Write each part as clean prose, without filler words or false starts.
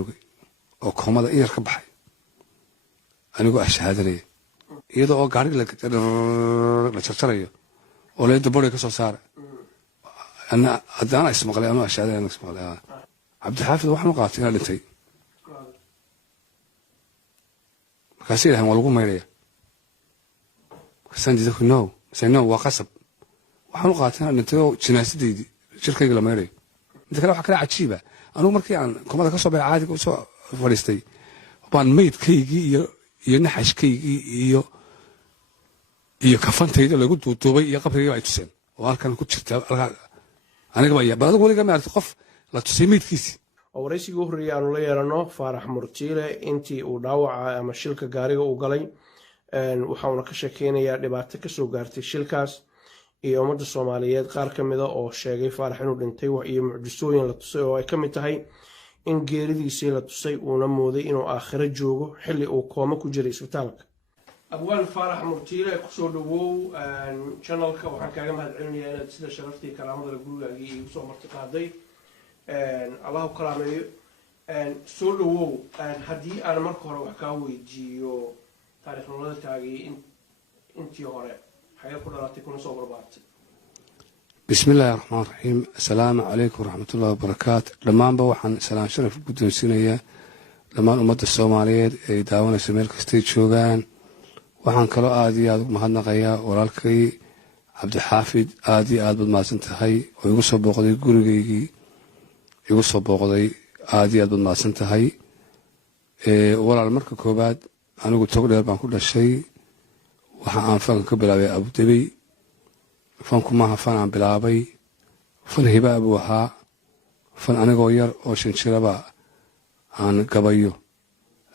oo koomada in yar ka baxay anigoo ashahaadanaya iyadoo oo gaariga la jarjarayo oo leeda bori ka soo saara ana haddana ismaqlay ama ashahaadanaya ismaqlay cabdixaafid waxaan u qaatay inaa dhintay markaasay ilahan waa lagu maydhaya markaasaan diiday no waa qasab waxaan u qaatay inaa dhintay oo jinaasadeydii jirkayga la maydhayo inta kale waxa kale cajiiba anugu markii aan koomada ka soo baxay caadiga u soo fadhiistay baan maydkaygii iyo naxashkaygii iyo kafantayda lagu duuduubay iyo qabrigayba ay tuseen oo halkan ku jirta anigaba bal adigu weliga maaragtay qof la tusay maydkiisii waraysigii u horreeyay aanu la yeelano faarax murtiile intii uu dhaawaca ama shilka gaariga uu galay waxauna ka sheekeynayaa dhibaato kasoo gaartay shilkaas iyo ummadda soomaaliyeed qaar ka mida oo sheegay faarax inuu dhintay iyo mucjisooyin la tusay oo ay ka mid tahay in geeridiisii la tusay uuna mooday inuu aakhiro joogo xilli uu kooma ku jiray isbitaalka abwaan faarax murtiile kusoo dhawow channelka waxaan kaaga mahadcelinayaa inaad sida sharaftii karaamada gurigaagii igu soo marti qaaday allahu kalaameeyo soo dhawow haddii aan marka hore wax kaa weydiiyo taariikh nololeedkaagii intii hore xagee ku dhalatay kuna soo barbaartay بسم الله الرحمن الرحيم السلام عليكم ورحمة الله وبركاته لما بوحن سلام شرف قدام سنية لما أمد الصوماليات داونا سمير كستيت شوغان وحن كلو آدي آدو مهدنا غيا ورالكي عبد الحافظ آدي آد بدماسن تهي ويقصوا بوغدي قرقيقي يقصوا بوغدي آدي آد بدماسن تهي ورا المركة كوباد أنا قلت تقول يربان كل شيء وحن أنفان كبلاوي أبو دبي fanku maaha fan aan bilaabay fan hibaa buu ahaa fan anigoo yar oo shan jiraba aan gabayo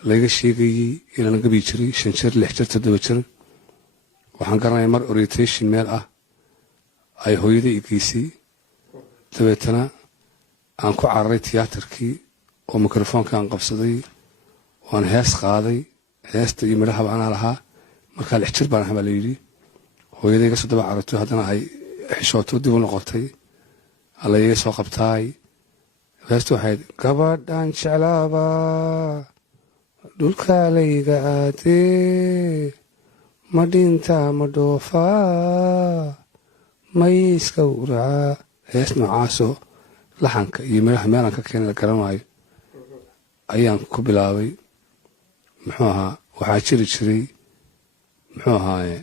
layga sheegayey inaan gabi jiray 5 jir 6 jir 7 jir waxaan garanaya mar orientation meel ah ay hooyaday igeysay dabeetana aan ku cararay tiyaatarkii oo mikrofoonka aan qabsaday oo aan hees qaaday heesta iyo midhaha baan lahaa markaa 6 jir baan ahaa la yidhi hooyaday ka soo daba carartay haddana ay xishooto dib u noqotay alla iga soo qabtaay heestu waxayd gabadhan jeclaaba dhulka layga aadee ma dhintaa ma dhoofaa mayska uracaa hees noocaasoo laxanka iyo midhaha meelaan ka keenay la garan waayo ayaan ku bilaabay muxuu ahaa waxaa jiri jiray muxuu ahaaye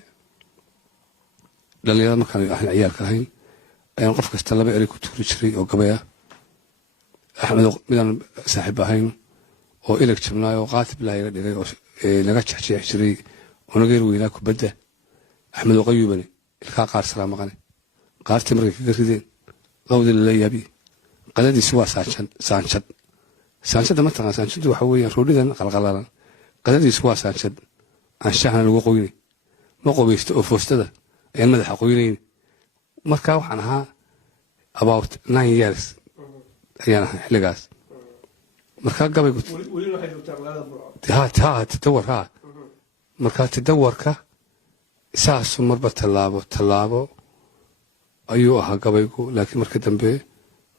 dhalinyarada markaan ahan ciyaalka ahayn ayaan qof kasta laba erey ku tuuri jiray oo gabaya axmed midaan saaxiib ahayn oo ilag jabnaayo oo qaatib ilaah iga dhigay oo naga jexjeex jiray oo naga yar weynaa kubadda axmed oo qayuubane ilkaa qaar salaa maqane qaartii markay kaga rideen lawdii lala yaabi qadadiisi waa saanjadda mataqaan saanjaddu waxa weeyaan roodhidan qalqalalan qadadiisi waa saanjad aan shahna lagu qoynay ma qobeysto oo foostada ayaan madaxa qoynayn markaa waxaan ahaa about 9 years ayaan ahaa xilligaas markaa gabaygu tadawar markaa tadawarka saasu marba tallaabo ayuu ahaa gabaygu laakiin marka dambe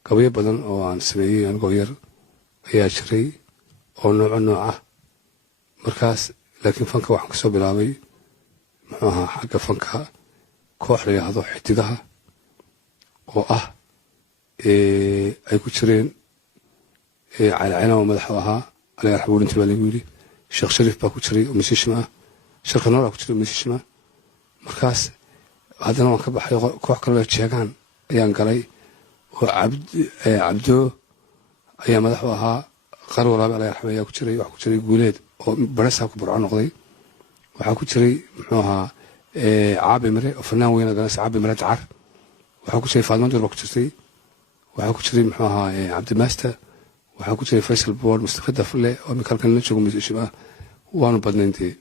gabayo badan oo aan sameeyey anigoo yar ayaa jiray oo nooc ah markaas laakiin fanka waxaan kasoo bilaabay muxuu ahaa xagga fanka koox la yidhaahdo xidigaha oo ah ay ku jireen calaacinaha madaxa ahaa alla yarxamu dhinta baa lagu yidhi sheekh shariif baa ku jiray oo masiishima ah sheekh noor baa ku jiray oo masiishima markaas haddana waan ka baxay koox kaloo jeegaan ayaan galay oo cabdo ayaa madax u ahaa qaar walaabe alla yarxame ayaa ku jiray waxaa ku jiray guuleed oo baresaa ku burco noqday waxaa ku jiray muxuu ahaa caabi mare oo fanaan weyn ganas caabi mare dacar waxaa ku jiray faadmo dur baa ku jirtay waxaa ku jiray muxuu ahaa cabdimaasta waxaa ku jiray faysal board mustafa dafle oo mikalkan la joogo masiishim ah waanu badnayn dee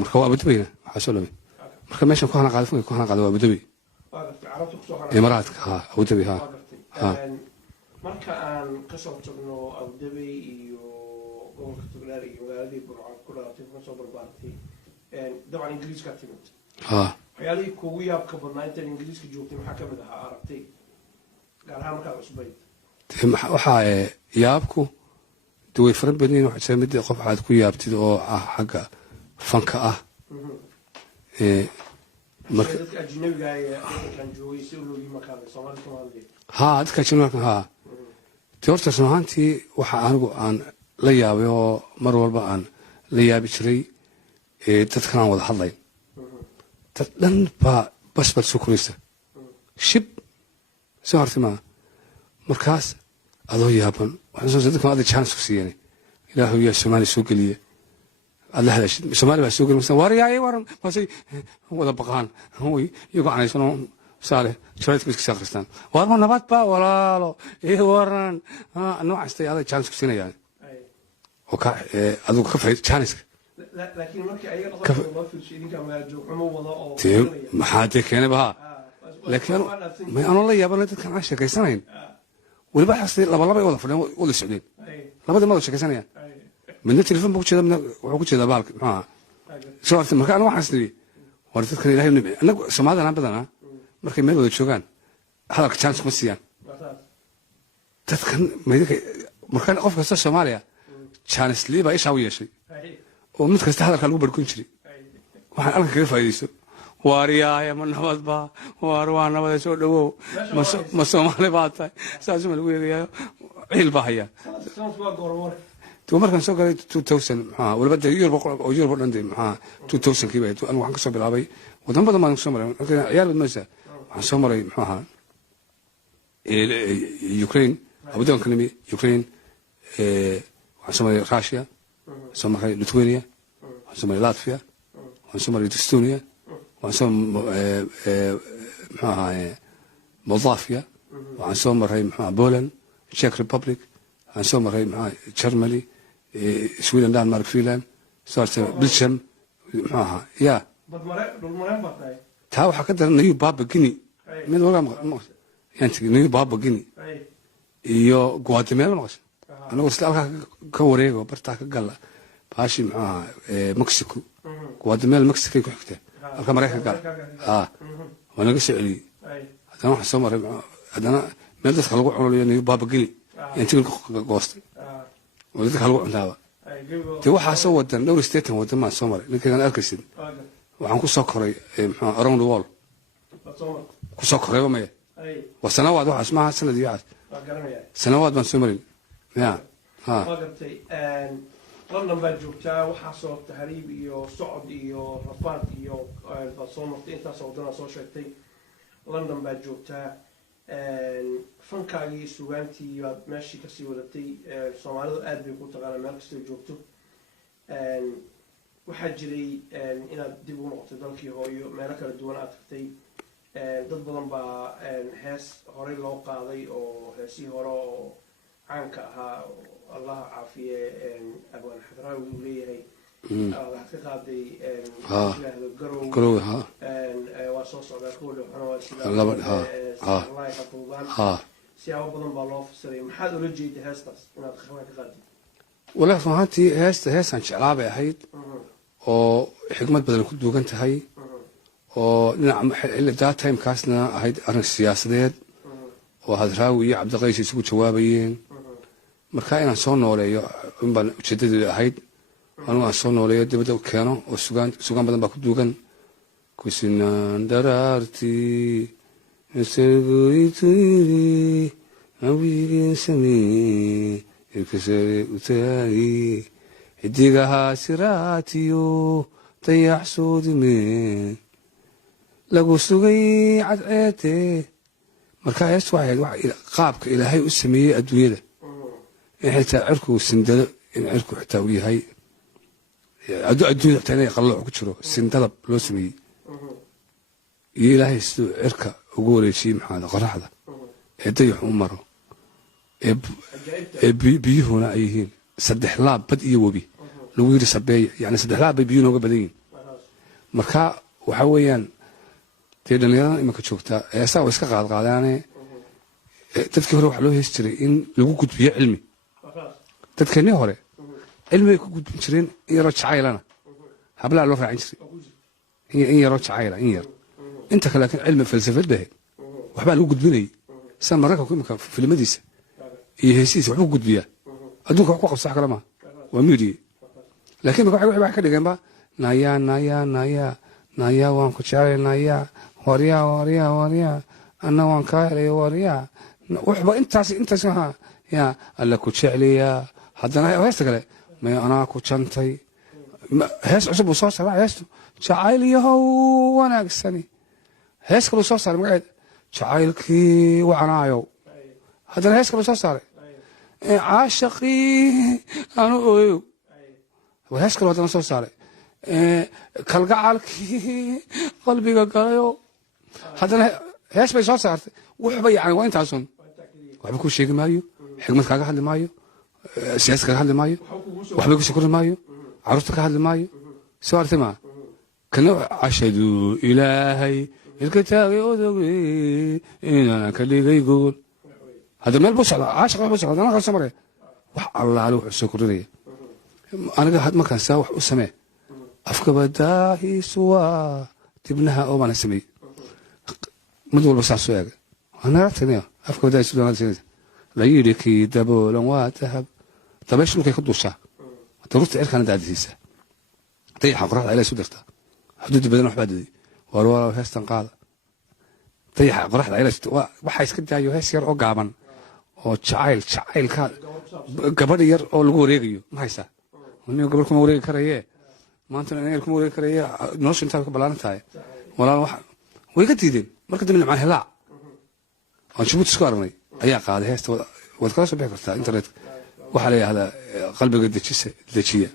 marka waa abudabayna waxaa soo dhamay marka meeshan ku hana qaaday waa abudabay imaraadka abudabi marka aan kasoo tagno abudabay iyo gobolka toglaar iyo magaaladii burcad ku dhalatay kasoo barbaartay dabcan ingiriiska timid waxyaalihii kugu yaabka badnaa intaad ingiriiska joogtay maxaa ka mid ahaa aragtay gaar ahaan markaad cusbayd waxaa yaabku dee way fara badan yihiin waxaa jira mid qof aad ku yaabtid oo ah xagga fanka ah marka dadka ajnabiga kan joogay si loo yima ka Soomaaliya ها dadka ajnabiga ها horta sanaantii waxa anigu aan la yaabay oo mar walba aan la yaabi jiray dadkan aan wada hadlay dad dhan baa basbal sukuraysa shib soo hartima markaas adoo yaaban waxaan soo dadkan aad chance ku siiyeen ilaahu ya Soomaali soo galiye Allah hada Soomaali baa soo galiye wariyay waran basay wada baqaan way iyagu aanaysan saale shirayt miska shaqristaan warma nabad baa walaalo waran nooc astay aad chance ku siinayaan oo ka adigu ka faa'iid chance laakiin markii ay qodobka loo fiirshay idinka ma joogmo wada oo maxaa de keenay baa laakiin ma aan la yaabana dadkan aan sheekaysanayn waliba xasay laba wada fadhiyaan wada socdeen labada ma wada sheekaysanayaan midna telefoon buu jeedaa wuxuu ku jeedaa baalka maxaa soo artay marka aan waxaas niri war dadkan ilaahay nabi anagu Soomaalida badana markay meel wada joogaan hadalka chance ma siiyaan dadkan markaan qof kasta Soomaaliya chance liiba isha u yeeshay oo mid kasta hadalka lagu barkun jiray waxaan alka kaga faa'iideyso waariyay ma nabad ba waa nabad soo dhawow ma Soomaali baa tahay saas ma lagu yeegayo ciil baa haya markaan soo galay 2000 maxaa waliba Yurub dhan maxaa 2000 kii baa anigu waxaan ka soo bilaabay wadan badan baan soo maray ciyaar bad maysa waxaan soo maray maxaa Ukraine abudan kanimi Ukraine waxaan soo maray Russia soo maray Lithuania waxaan soo maray Latvia waxaan soo maray Estonia waxaan soo maxaa Moldavia waxaan soo maray maxaa Poland Czech Republic waxaan soo maray maxaa Germany Sweden Denmark Finland صارت Belgium maxaa ya taa waxa ka daran New Papua Guinea mid wala yanti New Papua Guinea iyo Guatemala maqas anagu isla ka wareego barta ka gala baashi maxaa Mexico Guatemala Mexico ku xigta halka Mareykanka gal wana ka socday hadana waxa soo maray hadana meel dadka lagu cunayo New Papua Guinea yanti goostay oo dadka lagu cuntaaba tii waxa soo wadan dhowr state wadan ma soo maray ninkan arkaysid waxaan ku soo koray maxaa around the world ku soo koray ma wasanawaad waxa ismaha sanadii waxa sanawaad baan soo maray ya ha London baa joogtaa waxa soo tahriib iyo socod iyo rafaad iyo soo martay inta soo wadana soo sheegtay London baa joogtaa fankaagii suugaantii baad meeshii ka sii wadatay Soomaalidu aad bay ku taqaanaa meel kasta joogto waxaa jiray inaad dib u noqotay dalkii hooyo meelo kala duwan aad tagtay dad badan baa hees hore loo qaaday oo heesii hore oo caanka ahaa Allah caafiye abaan xadraawi uu leeyahay waxaad ka qaaday garow waa soo socdaa kuwa waa sida Allah xafuudaan siyaabo badan baa loo fasiray maxaad ula jeeday heestaas inaad khawaan ka qaaday wala fahantii heestan jeclaa bay ahayd oo xigmad badan ku duugan tahay oo dhinaca time kaasna ahayd arrin siyaasadeed oo hadraawi iyo Cabdiqays isugu jawaabayeen marka inaan soo nooleeyo in baan ujeedadeedu ahayd anigu aan soo nooleeyo dibadda u keeno oo sugaan badan baa ku duugan kusinaan daraarti isagoytiri awigeen samee ilkasare utaagi xidigaha siraatiyo dayaxsoodime lagu sugay cadceete marka heestu waxay ahayd qaabka ilaahay u sameeyey adduunyada xitaa cirku sindado in cirku xitaa uu yahay adduunyada xitaa inay qalooc ku jiro sindadab loo sameeyey iyo ilaahay siduu cirka ugu wareejiyey maxaada qoraxda ee dayaxu u maro ee biyuhuna ay yihiin saddex laab bad iyo webi lagu yiri sabeeya yani saddex laab bay biyuhu nooga badan yihiin marka waxa weeyaan dee dhalinyarada imanka joogtaa heesaa way iska qaadqaadaane dadkii hore waxaa loo heesi jiray in lagu gudbiyo cilmi dadkeennii hore cilmi bay ku gudbin jireen in yaroo jacaylana hablaha loo raacin jiray in yaroo jacayla in yar inta kale laakiin cilmi falsafad bay ahayd waxbaa lagu gudbinayay sida mararka ku imanka filimadiisa iyo heesihiisa waxbuu ku gudbiyaa adduunka wax ku qabsa wax kale maaha waa media laakiin marka waxay ka dhigeenba naya waan ku jeclay naya waryaa anna waan kaa helay waryaa waxba intaas yaa alla ku jecliyaa haddana heesta kale may anaa ku jantay hees cusub uu soo saaray heestu jacayl yahow wanaagsani hees kale uu soo saaray magaceed jacaylkii wacanaayow haddana hees kale uu soo saaray caashaqii anu ooyow hees kale haddana soo saaray kalgacalkii qalbiga galayo haddana hees bay soo saartay waxba yani waa intaasun waxba ku sheegi maayo xigmad kaaga hadli maayo siyaasad kaaga hadli maayo waxbay ku shukri maayo caruurta ka hadli maayo soo artay maa kana cashadu ilaahay ilka taagay odogey inaan ka dhigay gool hadda meel buu socdaa caashaq wax buu socdaa dana kalso maraya wax allaale wuxuu soo kordhinaya aniga markaan saa wax u samee afkaba daahiisu waa dibnaha oo baana sameeyey mid walba saas soo eegay waanaga tagnaya afkaba daahiisu doonada siinaysa la yidhi kii daboolan waa dahab dabaysha dhulkay ku duushaa daruurta cirkaana daadisiisa dayaxa qoraxda ilaa isu dirtaa xuduudi badan waxbaa diday walwalow heestan qaada dayaxa qoraxda ilaa waxaa iska daayo hees yar oo gaaban oo jacaylka gabadh yar oo lagu wareegayo ma haysaa nin gabadh kuma wareegi karayee maanta nin kuma wareegi karayee nolosha intaa ka ballaaran tahay walaal way ka diideen marka dambe nimcaan hilaac aan Djibouti isku aragnay ayaa qaaday heesta waad kala soo bixi kartaa internetka waxaa la yidhahdaa qalbiga dejiya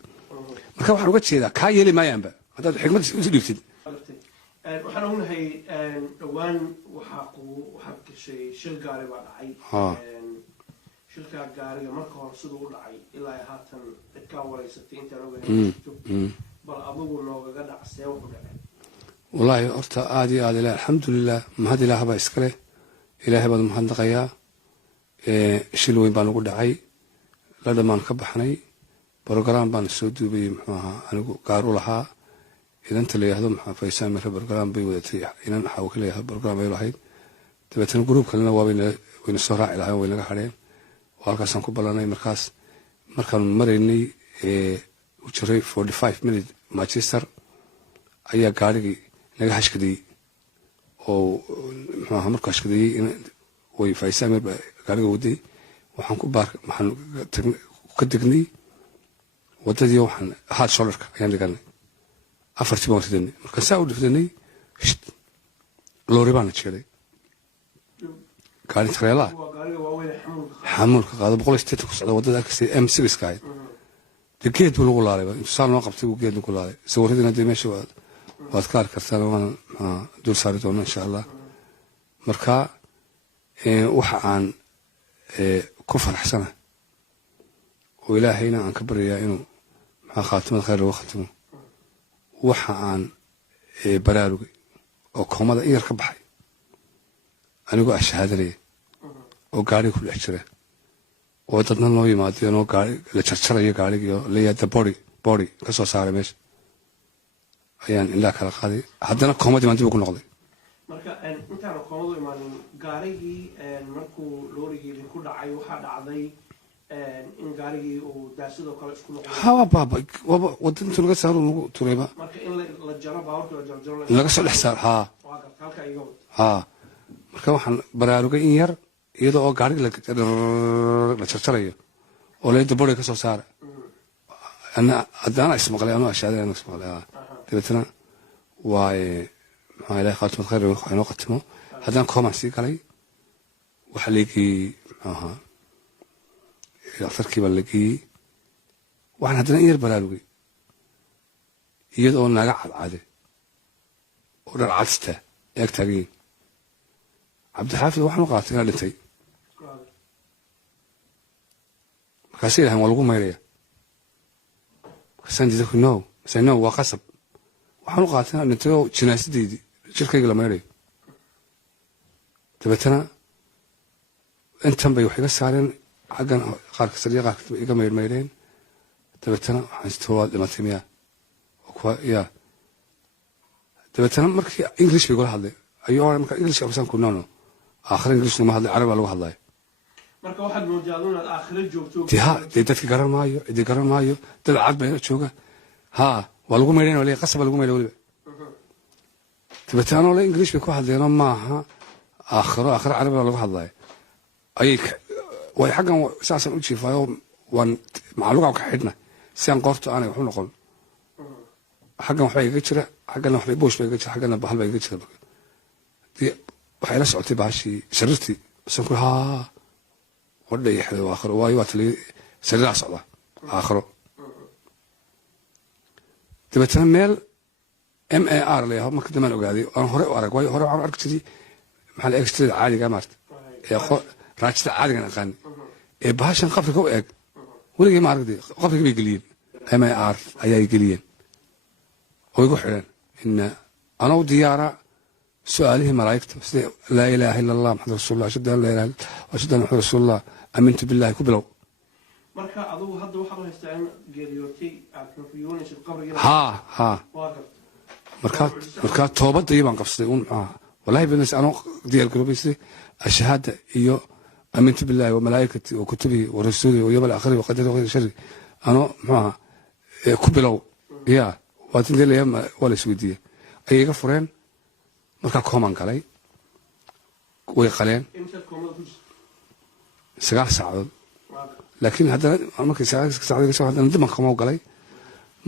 marka waxaan uga jeedaa kaa yeeli maayaanba haddaad xigmad isu dhiibtid waxaan ognahay dhowaan waxaad gashay shil gaari baa dhacay shilkaa gaariga marka hore siduu u dhacay ilaa haatan cidkaa wareysatay intaan ogahay bal adigu noogaga dhacsee wuxu dhacay wallaahi horta aad iyo aad ilaah alxamdulilah mahad ilaah baa iskale ilaahay baad mahadnaqayaa shil weyn baa nagu dhacay la dhammaan ka baxnay brograam baan soo duubayey muxuu ahaa anigu gaar u lahaa inanta la yidhahdo maxaa faysaan mare brograam bay wadatay inan waxaa ka leeyahay brograam ay lahayd dabeetana gruub kalena wayna soo raaci lahayn way naga hadheen oo halkaasaan ku ballanay markaan maraynay u jiray 45 minute manchester ayaa gaarigii naga hashkadiyey oo muxuu ahaa markuu hashkadiyey way faysaan mare gaariga waday waxaan ka degnay wadadii waxaan hard shoulderka ayaan dhiganay afartii baan ridanay marka saa u dhifdanay loori baana jeeday gaari tareelaa xamuulka qaado 180 ku socda wadada arkasay M6 ka ahayd dee geed buu lagu laalay intuu saa noo qabtay buu geed lagu laalay sawiradiina dee meesha waad ka arki kartaan waan dul saari doona insha allah marka waxa aan ku faraxsana oo ilaahayna aan ka baryayaa inuu maxaa khaatimada khayr lagu khatimo waxa aan baraarugay oo koomada in yar ka baxay anigoo ashahaadanaya oo gaariga ku dhex jira oo dadna noo yimaadeen oo la jarjarayo gaarigii oo leeyahay body ka soo saaray meesha ayaan indhaha kala qaaday haddana koomadii maan dib ugu noqday marka intaanu koomadu imaanin gaarigii markuu loorigii idinku dhacay waxaa dhacday in gaarigii uu daasidoo kale isku noqday hawa baaba wadda intuu laga saaro lagu turayba marka in la jaro baawarka la jarjaro laga soo dhex saar halka iga wad marka waxaan baraarugay in yar iyadoo oo gaarigi la jarjarayo oo leeda body ka soo saara haddaana ismaqlay anuu ashaaday anuu ismaqlay dabeetana waa maxaa ilahay khaatimad khayr inoo khatimo haddana koomaan sii galay waxa leegii muxuu ahaa dhakhtarkii baa lageeyey waxaan haddana in yar baraarugay iyada oo naaga cadcade oo dhar cadsta eeg taagayin cabdixaafid waxaan u qaatay inaa dhintay markaasay yidhahan waa lagu maydhaya markaasaan diiday no waa qasab waxaan u qaatay inaa dhintay oo jinaasadeydii jirkayga la maydhayo dabeetana intan bay wax iga saareen xaggan qaarka sariya qaarka iga maydhmaydheen dabeetana waxaan istoo waad dhimatay miyaa yaa dabeetana markii english bay gula hadlay ayuu oran marka english afsaan ku nono aakhir english ma hadlay carabi baa lagu hadlaya marka waxaad moodaa inaad aakhiro joogto ها dadka garan maayo cidi garan maayo dad cad bay jooga ha waa lagu meeleen wali qasab lagu meeleen wali tabtaan oo English bay ku hadleeno maaha aakhiro carabi lagu hadlay ay way xagan saasan u jiifayo wan macluuqa ka xidhna si aan qorto aanay wax u noqon xagan waxa iga jira xagan waxa boosh bay iga jira xagan bahal bay iga jira waxay la socotay baashi sharti sanku ha wada yaxdo aakhiro way waa tali sariir socda aakhiro tabtaan meel MAR leeyahay marka daman ogaaday aan hore u arag way hore aan arki jiray maxal extra caadiga maart ee raajida caadiga aqaan ee baashan qabriga u eeg waliga ma aragday qabriga bay geliyeen MAR ayay geliyeen oo igu xireen in ana u diyaara su'aalihi malaa'ikta sida la ilaaha illa allah muhammad rasuulullah shada la ilaaha wa shada muhammad rasuulullah aamintu billahi ku bilow marka adigu hadda waxa la haystaa geeriyootay aad fiyoonaysid qabriga ha marka toobada yaan qabsaday wallahi binaas aan diyaar garoobay ashhada iyo aamintu billahi wa malaa'ikati wa kutubi wa rasuuli wa yawmal aakhir wa qadari wa shari ana ku bilow ya waad leeyahay wala isweydiiyay ayaga fureen marka kooman galay way qaleen sagaal saacadood laakiin haddana markii saacadood soo hadana dib kama galay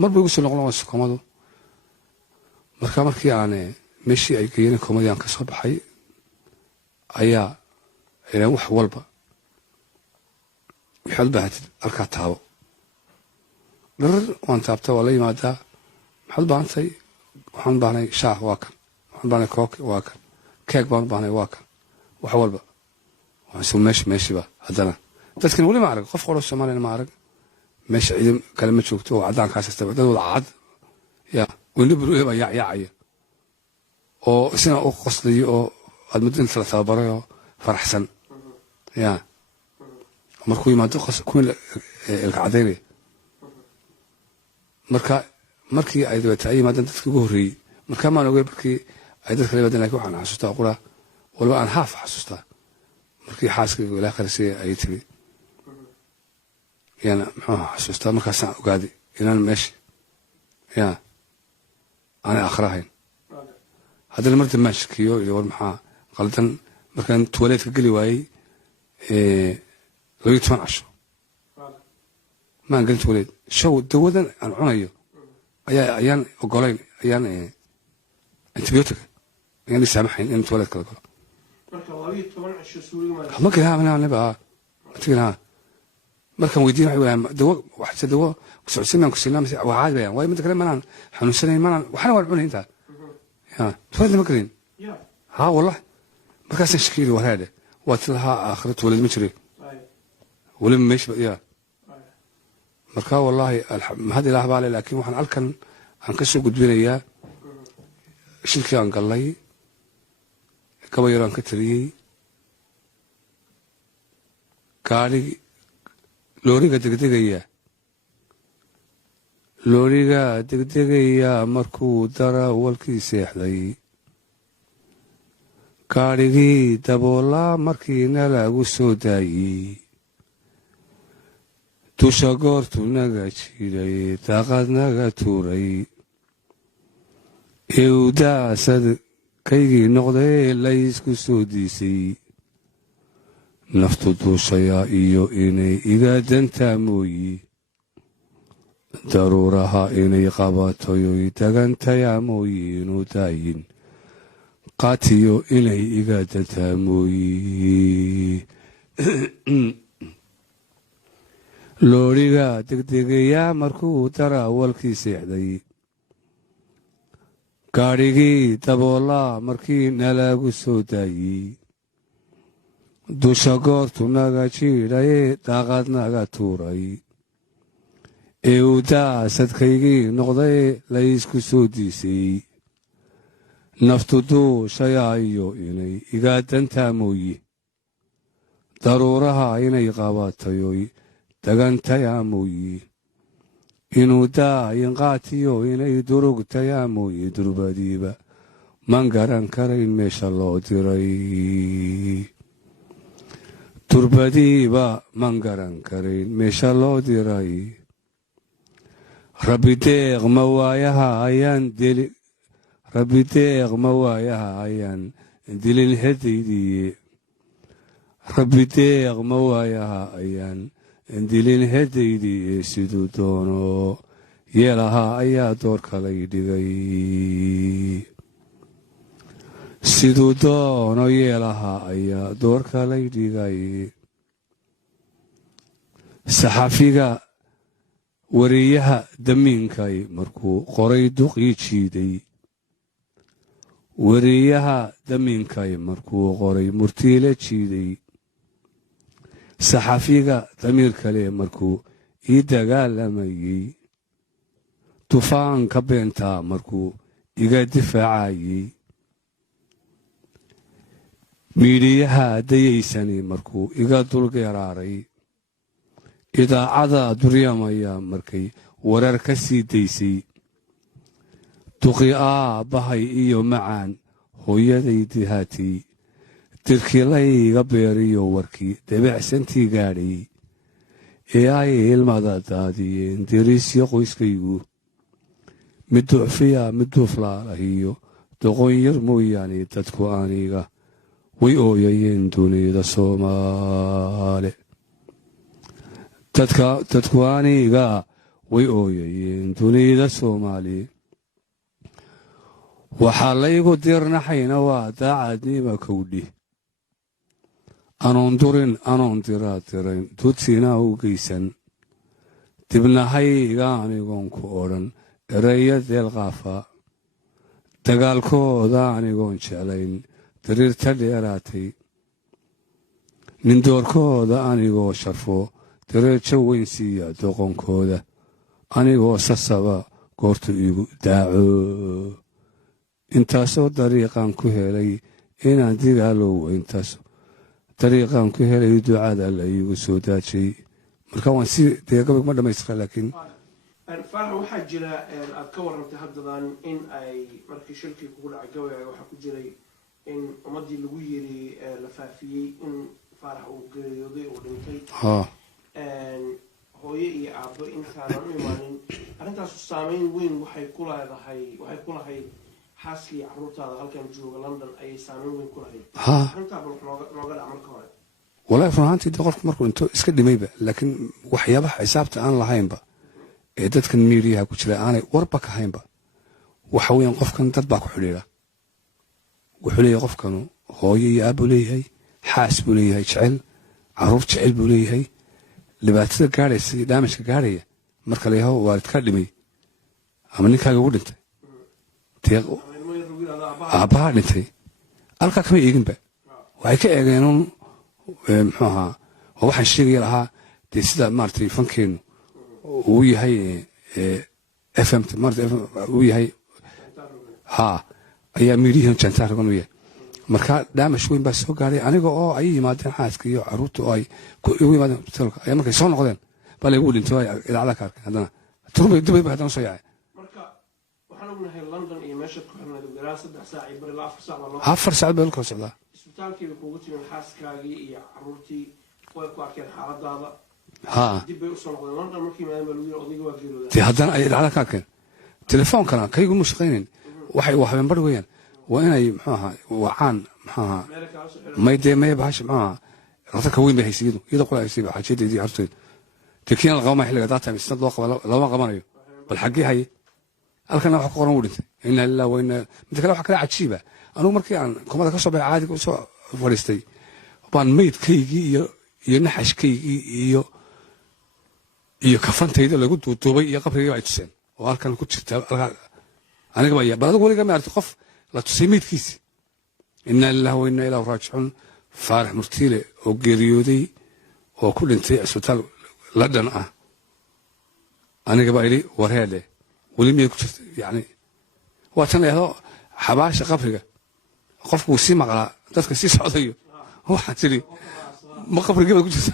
mar buu igu soo noqon waa koomadu markii aan meeshii ay geeyeen koomadii aan ka soo baxay ayaa inaan wax walba wixii baahatid halka taabo dhar waan taabta wala yimaada maxad baantay waxaan baahnay shaah waa kan waxaan baahnay kook waa kan keeg baan baahnay waa kan wax walba waan soo meeshii ba haddana dadkan wali ma arag qof qoro Soomaaliyeed ma arag meesha ciidan kale ma joogto oo cadaan kaas dad wada cad ya wali buu yaacaya oo isna oo qosliyo oo aad muddo inta la tababarayo faraxsan ya markuu yimaado kuwin ilka cadeynaya markii ay dawatay yimaadaan dadkii ugu horreeyay markaa maan ogay markii ay dadka la yimaadeen laakiin waxaan xasuustaa qura walba aan haaf xasuustaa markii xaaskayga ilaa qarisay ay tiri yana muxuu xasuustaa markaasaan ogaaday inaan meesha ya aan akhrahayn haddana marta maashkiyo iyo war maxaa qaldan markaan tuwaleedka geli waayey 12 casho maan gelin tuwaleed show dawadan aan cunayo ayaan ogolayn ayaan antibiyootika ayaan saamaxayn in tuwaleed kala galo marka 12 casho suuliga ma kala naba tigna markaan weydiin waxa dawo kusocodsiinaan ku siinaa waa caadi bayaan way mid kale manaan xanuunsanayn manaan waxna waan cunay inta ya tuwaleed ma gelin ha wallahi markaasaan shakiyay waraade waa tilaha aakhira tuwaleed ma jiray wali meesh ya marka wallahi mahad ilaah baa laakiin waxaan halkan aan ka soo gudbinayaa shilkii aan galay kabayaraan ka taliyay gaari looriga degdegaya markuu darawalkii seexday gaarigii daboolaa markiina lagu soo daayey dusha goortu naga jiray daaqad naga tuuray eewdaasad kaygii noqday laysku soo diisay naftu duushaya iyo inay iga dantaa mooyi daruuraha inay qabatayoy dagantayaa mooyi inuu daayin qaatiyo inay iga dantaa mooyi looriga degdegayaa markuu darawalkii seexday gaadhigii daboolaa markii nalagu soo daayey dusha goortu naga jiidhaye daaqad naga tuuray eewdaasadkaygii noqday laysku soo diisay naftu duushayaa iyo inay iga dantaa mooyi daruuraha inay qabatayoy dagantayaa mooyi inuu daayin qaatiyo inay durugtayaa mooyi durbadiiba man garan karayn meesha loo diray turbadiiba man garan karayn meesha loo diray rabbi deeq ma waayaha ayaan dilin hedaydiye rabbi deeq ma waayaha ayaan dilin hedaydiye siduu doono yeelahaa ayaa doorka lay dhigay siduu doono yeelahaa ayaa doorka lay dhigay saxafiga wariyaha damiinkay markuu qoray duqii jiiday wariyaha damiinkay markuu qoray murtiila jiiday saxafiga damiir kale markuu ii dagaalamayey tufaanka beentaa markuu iga difaacayey miidhiyaha dayaysani markuu iga dulgeeraaray idaacada duryamaya markay warar ka sii daysay duqi aabbahay iyo macaan hooyaday dihaatay dirkilayga beeriyo warkii dabecsantii gaadhay ee ay ilmada daadiyeen deriisyo qoyskaygu mid ducfiya mid duuflaalah iyo doqon yar mooyaane dadku aniga way ooyayeen dunida soomaale dadku aniga way ooyayeen dunida soomaali waxaa laygu dirnaxayna waa daacadnima kowdhi anoon durin anoon diraadirayn dudsina u geysan dibnahayga anigoon ku odhan ereya deelqaafa dagaalkooda anigoon jeclayn diriirta dheeraatay nindoorkooda anigoo sharfo dareejo weyn siiya doqonkooda anigoo sasaba goortu igu daaco intaasoo dariiqaan ku helay inaan digaalow intaas dariiqaan ku helay ducada la iigu soo daajay marka waan si dee gabag ma dhammaystira laakiin faarax waxaa jira aad ka warrantay haddadan in ay markii shilkii kugu dhacay gabayga waxaa ku jiray in ummaddii lagu yiri la faafiyey in faarax uu geeriyooday uu dhintay hooye iyo aabbo intaanan u imaanin arrintaasu saameyn weyn waxay ku lahayd xaaskii carruurtaada halkan jooga london ayay saameyn weyn ku lahayd arrintaa bal nooga dhac marka hore walahi run ahaantii de qofku markuu into iska dhimayba laakiin waxyaabaha xisaabta aan lahaynba ee dadkan miidiyaha ku jira aanay warba ka haynba waxa weeyaan qofkan dad baa ku xidhiidha wuxuu leeyahay qofkanu hooyo iyo aab buu leeyahay xaas buu leeyahay jecel carruur jecel buu leeyahay dhibaatada gaadhaysa iyo daamajka gaadhaya marka la yaho waalidkaa dhimay ama ninkaaga ugu dhintay dee aabbahaa dhintay halkaa kama eeginba waxay ka eegeenun muxuu ahaa waa waxaan sheegaya lahaa dee sida maaragtay fankeennu uu yahay fmt maarata uu yahay haa ayaa miidiyihii jantaaragan u yahay marka daamash weyn baa soo gaadhay aniga oo ay yimaadeen xaaska iyo carruurta oo ay igu yimaadeen hotelka ayaa markay soo noqdeen baa laygu dhinto idaacada ka arkay haddana turbay dibay ba haddana soo yaacay marka waxaan ognahay london iyo meesha ku xirnayd ugu yaraan 3 saac iyo bari ilaa 4 saac baa loo 4 saac baa loo kala socdaa isbitaalkii bay kuugu timid xaaskaagii iyo carruurtii way ku arkeen xaaladaada dib bay usoo noqdeen london markii yimaadeen baa lagu yiri odayga waa geeriyooday dee haddana ay idaacada ka arkeen telefoonkana kaygu ma shaqaynayn waxay habeen bari weeyaan waa inay muxuu ahaa wacaan muxuu ahaa maydee maya bahasha muxuu ahaa ratarka weyn bay haysay iyadoo qolaa haysay xaajadeedii carruurteed dee kiina la qabama xilliga daatam isnad loo qaba lama qabanayo bal xaggee haye halkana waxa ku qoran wuu dhintay inna lillahi wa inna midda kale waxa kale cajiiba anugu markii aan kumada ka soo baxay caadiga u soo fadhiistay baan maydkaygii iyo naxashkaygii iyo kafantayda lagu duuduubay iyo qabrigii ay tuseen oo halkan ku jirta aniga baa bal adigu weliga ma aragtay qof la tusay meydkiisi inna lillahi wa inna ilaahi raajicuun faarax murtiile oo geeriyooday oo ku dhintay isbitaal london ah aniga baa idhi warheele weli miyay ku jirta yani waa tan la yahdo xabaasha qabriga qofku wuu sii maqlaa dadka sii socdayo waxaan tidhi ma qabrigii baad ku jirta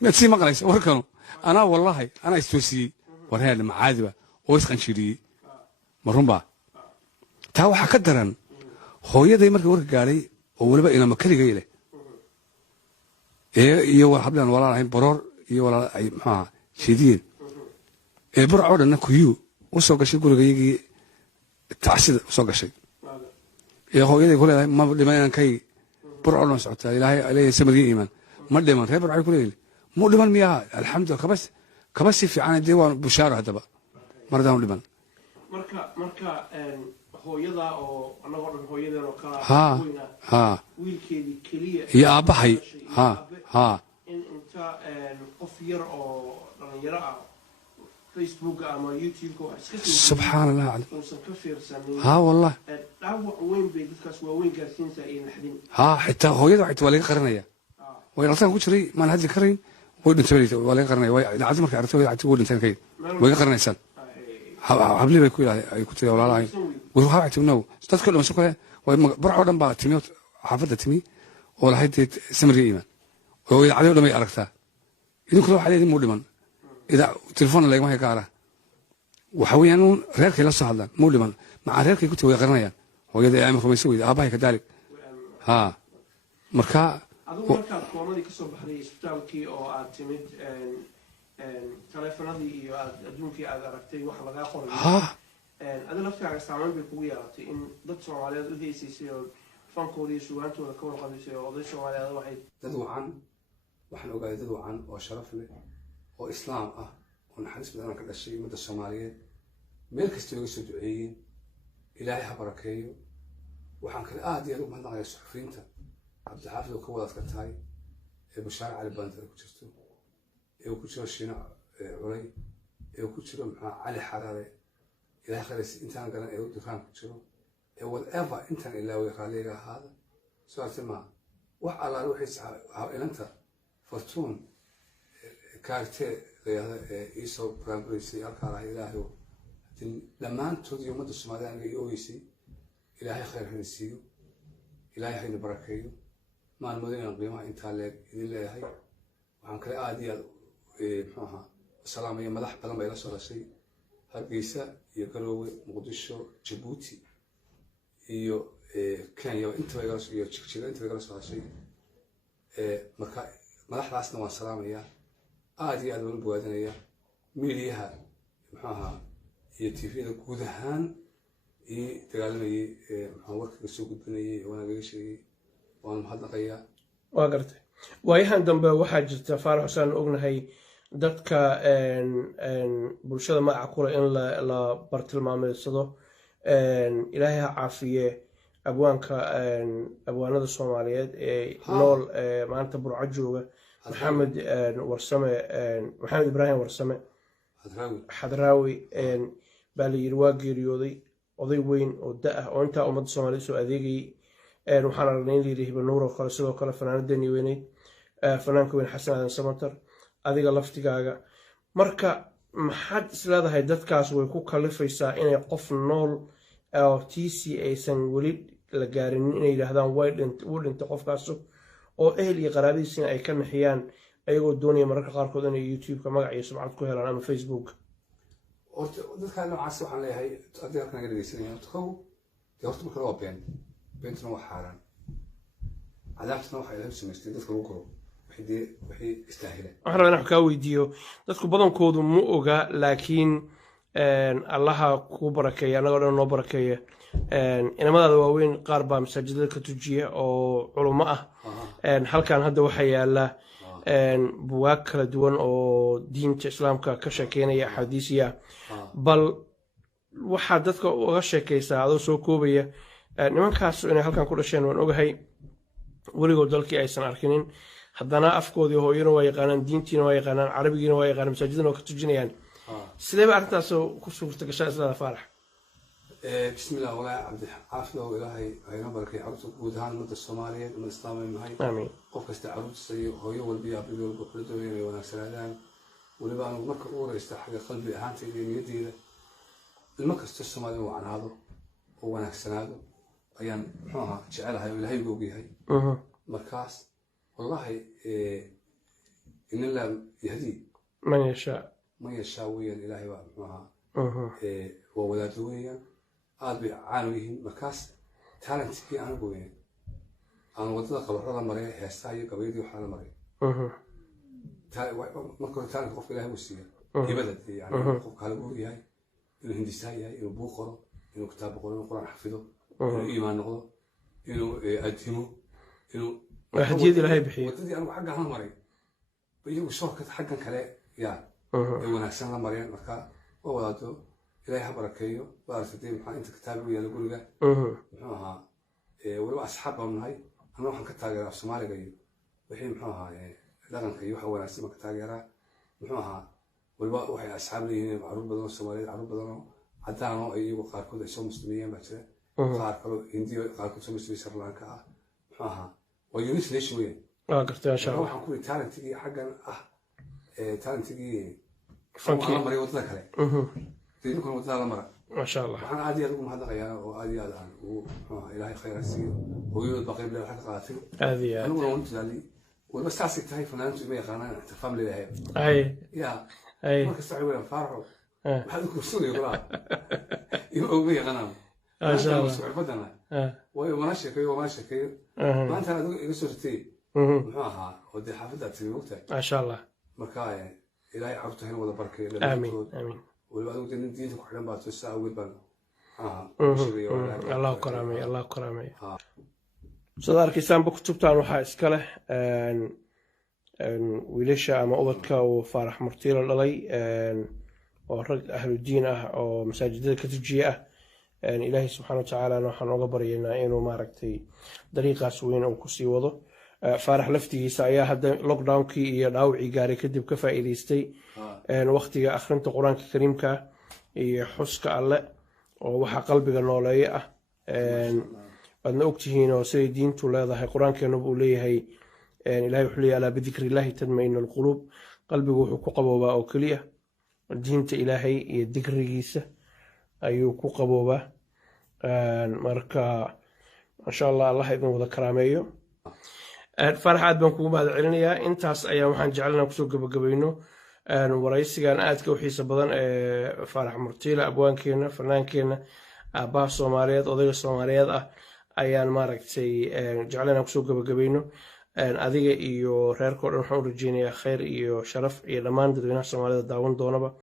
miyaad sii maqlaysa warkanu anaa wallahi anaa istoosiyey warheele macaadiba oo isqanjiriyey ma runbaa taa waxaa ka daran hooyaday markii warka gaadhay oo weliba inama keligay leh iyo hablaan walaal ahayn baroor iyo walaal ay maxaa shidiyeen burco dhanna kuyuu u soo gashay gurigayagii tacsida u soo gashay hooyaday ku leedahay ma dhiman kay burco dhan socotaa ilaahay leeyahay samirgii iimaan ma dhiman reer burcay ku leeyahay mu dhiman miyaa alxamdulillah kaba si fiican dee waan bushaaro haddaba mardaan u dhiman marka hooyada oo anagoo dhan hooyadan oo kala wiilkeedii keliya iyo aabbahay in inta qof yar oo dhalinyaro ah Facebook ama YouTube wax iska subxaan allah uusan ka fiirsanin wallah dhaawac weyn bay dadkaas waaweyn gaarsiinta ay naxdin xitaa hooyada waa laga qaranaya way dhaltaan ku jiray maan hadli karayn way dhintay waa laga qaranaya way dhacdo markay aragtay way way dhinteen kay way ka qaranaysaan habli bay ku ilaahay ay ku tiri walaalahay way waxa tibnow dadka dhammaan soo way barco dhan baa timiyo xaafadda timi oo lahayd samir iimaan oo idaacado dhan ay aragtaa idinku waxa leeyahay mu dhiman إذا تلفون اللي ما هي كاره وحويان غيرك لا صعدا مو لمن مع غيرك كنت ويقرنيا هو يدا يعمل خمس يسوي أباي كذلك مركا أظن مركا كومدي كسب بحري سبتالكي أو أعتمد تلفوناتي أدون في أدركتي واحد لقى آخر أنا لفتي على استعمال بالقوية إن ضد سوالات ذي سيسي فانكوري سوانتو ولا كون قديسي أو ضد سوالات واحد تدوعان وحنا وقاعد تدوعان وشرف لي oo islaam ah oo naxariis badan ka dhashay ummadda Soomaaliyeed meel kasta uga soo duceeyeen ilaahay ha barakeeyo waxaan kale aad iyo aad u mahadnaqayaa suxufiyiinta Cabdixaafid oo ka wada adkatay Bashaar Cali Bandar ku jirto ku jiro Shiina Culay ku jiro Cali Xaraare ilaahay khayris intaan garan u diraan ku jiro whatever intaan ilaa way raaliga ahaada soo artama wax alla wixii ilanta fortune كارتة يسوع برامبريسي أركان إلهي لما أنتوا يوم مدة السماء أنا يويسي إلهي خير هنسيو إلهي حين بركيو ما المدينة القيمة أنت على إلهي وعن كل عادي محاها السلام يا مدح بدل ما يلصق شيء هرقيسة يقولوا مقدشو جيبوتي يو كان يو أنت ويجلس يو تشكيل أنت ويجلس على شيء مركا مدح راسنا والسلام يا عادي أنا من بوادنيا ميليها محاها هي تيفينا كودهان تقالني محاورك السوق الدنيا وأنا قيشي وأنا محضنقيا وقرت وياهن دم بواحد تفارح حسن أغنى هي دتك برشة ما عقول إن لا برتل معمل صدق إلهي عافية أبوانك أبوان هذا الصوماليات نول ما أنت برعجوه محمد ورسمة محمد إبراهيم ورسمة حضراوي بالي يرواقي رياضي قضي وين ودقه وأنت أمد الصومالي سو أذيقي وحنا رنين لي رهيب النور وقال سيدو وقال فنان الدنيا ويني فنان كوين حسن هذا سمتر أذيق الله فتقاقا مركا محد سلادة هاي دادكاس ويكو كالفيسا إني قف النول أو تيسي أي سن وليد لقارنين إني لهدان ويد انت قف كاسو oo ehel iyo qaraabadiisina ay ka naxiyaan ayagoo doonaya mararka qaarkood inay YouTube-ka magaciisa sumcad ku helaan ama Facebook horta dadka noocaas waxaan leeyahay haddii halkan naga dhegeysanayaan horta marka waa beentuna waa xaaraan cadaabtuna waxay ilaahay samaystay dadka lagu koro wixii istaahila waxaan rabaa inaan kaa weydiiyo dadku badankoodu ma oga laakiin allaha ku barakeeya anagoo dhan noo barakeeya inamadaada waaweyn qaar baa masaajidada ka tujiya oo culummo ah halkan hadda waxaa yaala buwaag kala duwan oo diinta islaamka ka sheekeynaya axaadiisiya bal waxaa dadka uga sheekaysaa adoo soo koobaya nimankaas inay halkan ku dhasheen waan ogahay weligood dalkii aysan arkinin haddana afkoodii hooyana waa yaqaanaan diintiina waa yaqaanaan carabigiina waa yaqaanaan masaajidana waa ka tujinayaan sidee ba arrintaas ku suurta gashaa islaada faarax بسم الله ولا عبد الحافظ وإلهي هينا بركي عروس ودهان مدة الصومالية من الإسلام المهي آمين قف كست عروس سي هو يول بيا بيقول بكل دنيا وانا سلادان ولبان مكة أورا يستحق قلبي أهانتي يدي المكة الصومالي وعن هذا هو أنا سناده أيام محوها جعلها إلهي بوجي هاي مركز والله إن الله يهدي من يشاء ويا الإلهي ومحوها وولادويا أبي عانويهم مكاس تالنت كي أنا بوين أنا وضد قبرة مرة هستاي قبيلي وحنا مرة marka hore taalanka qofka ilaahay uu siiya hibada yani qofka hal uu yahay inuu hindisaa yahay inuu buug qoro inuu kitaab qoro inuu quraan xafido inuu iimaan noqdo inuu adimo inuu hadiyad ilaahay bixiyo wadadii anigu xagga la maray iyagu shorkad xaggan kale yaa ay wanaagsan la mareen marka oo wadaado ilaahay ha barakeeyo baarsadii maxaa inta kitaabigu yaala guriga muxuu ahaa waliba asxaab baan nahay anna waxaan ka taageeraa Soomaaliga iyo wixii muxuu ahaa dhaqanka iyo waxa wanaagsan ma ka taageeraa muxuu ahaa waliba waxay asxaab leeyihiin caruur badan oo Soomaaliyeed caruur badan oo cadaan oo iyagu qaarkood ay soo muslimiin baa jira qaar kale Hindiyo qaarkood soo muslimiin Sri Lanka ah muxuu ahaa waa unit nation weyn gartay insha Allah waxaan ku talentigii xaggan ah talentigii fanki maray wadada kale تيجيكم وتلا مرة ما شاء الله أنا عادي أقول هذا غير وعادي هذا وإلهي خير السير ويود بقيب له حق قاتل هذه أنا ولا أنت ذلي وبس تعسك تهاي فلان تبي خلنا تفهم لي هاي يا ما كسر ولا فرحوا هذا كسر يقول يبغى غنم ما شاء الله مسؤول بدنا وماشي كي وماشي كي ما أنت هذا يقصر تي معها ودي حافظة تبي وقتها ما شاء الله مركاية إلهي عرفته هنا ولا بركة آمين آمين والبعض يقول دينك وحنا بعد تساوي ويبان الله كرامي الله كرامي صدار كيسان بكتبتان وحا اسكاله ويليشا اما ubadka oo Faarax Murtiile dhalay oo rag ahlu diin ah oo masaajidada ka tujiya ilaahay subhanahu wa ta'ala waxaan uga baryaynaa inuu maaragtay dariiqaas weyn uu ku sii wado Faarax laftigiisa ayaa hadda lockdown-kii iyo dhaawacii gaaray kadib ka faa'iideystay waqtiga akhrinta quraanka kariimka iyo xuska alle oo waxa qalbiga nooleeya ah adna ogtihiin oo siday diintu leedahay quraankeenu uu leeyahay ilaahay wuxuu leeyahay bi dhikrillahi tatma'innul qulub qalbigu wuxuu ku qaboobaa oo kaliya diinta ilaahay iyo dhikrigiisa ayuu ku qaboobaa marka insha Allah Allah idin wada karaameeyo farxad baan kugu mahad celinayaa intaas ayaa waxaan jecelnaa kusoo gabagabayno waraysigan aadka u xiiso badan ee Faarax Murtiile abwaankeena fanaankeena aabaha Soomaaliyeed odayga Soomaaliyeed ah ayaan maaragtay jecelnaa kusoo gabagabayno adiga iyo reerkooda waxaan u rajeynayaa khayr iyo sharaf iyo dhammaan dadweynaha Soomaalida daawan doonaba